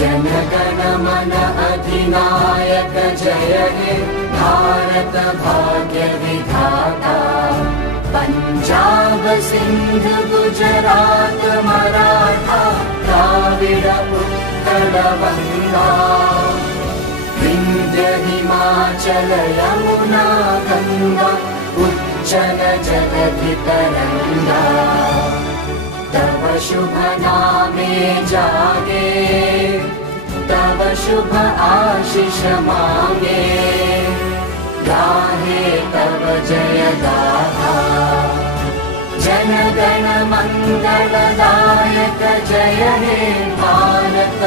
जनगण मन अधिनायक जय हे भारत भाग्य विधाता। पंजाब सिंध गुजरात मराठा द्राविड उत्कल बंगा। विंध्य हिमाचल यमुना गंगा उच्चल जलधि तरंगा। तव शुभ नामे जागे तव शुभ आशीष मांगे। गाहे तव जय गाथा जन गण मंगलदायक जय हे भारत